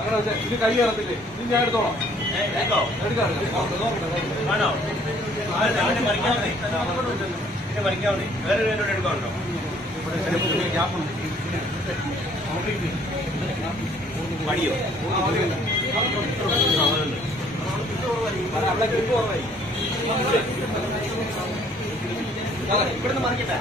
അങ്ങനെ ഇത് കൈ കയറത്തില്ലേ? ഇത് ഞാൻ എടുത്തോളാം. വേറെ എടുക്കാനുണ്ടോ? മടിയോ? ഇവിടുന്ന് മറിക്കട്ടെ.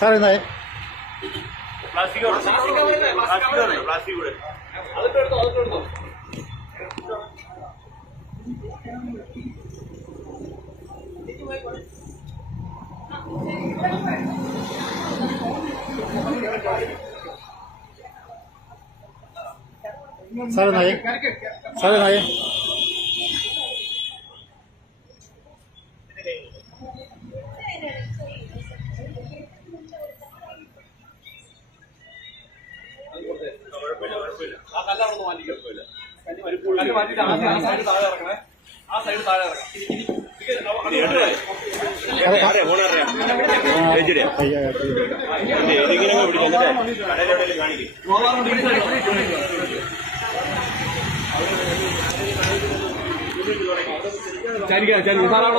സാർ എന്നായി പ്ലാസ്റ്റിക് സാർ എന്നായി ആ കല്ലാറൊന്നും മാറ്റിക്കില്ല. കല്ല് മാറ്റിട്ട് ആദ്യം ആ സൈഡ് താഴെ ഇറക്കണേ. ആ സൈഡ് താഴെ ഇറക്കാം. ചരിക്കാം സാറാണോ?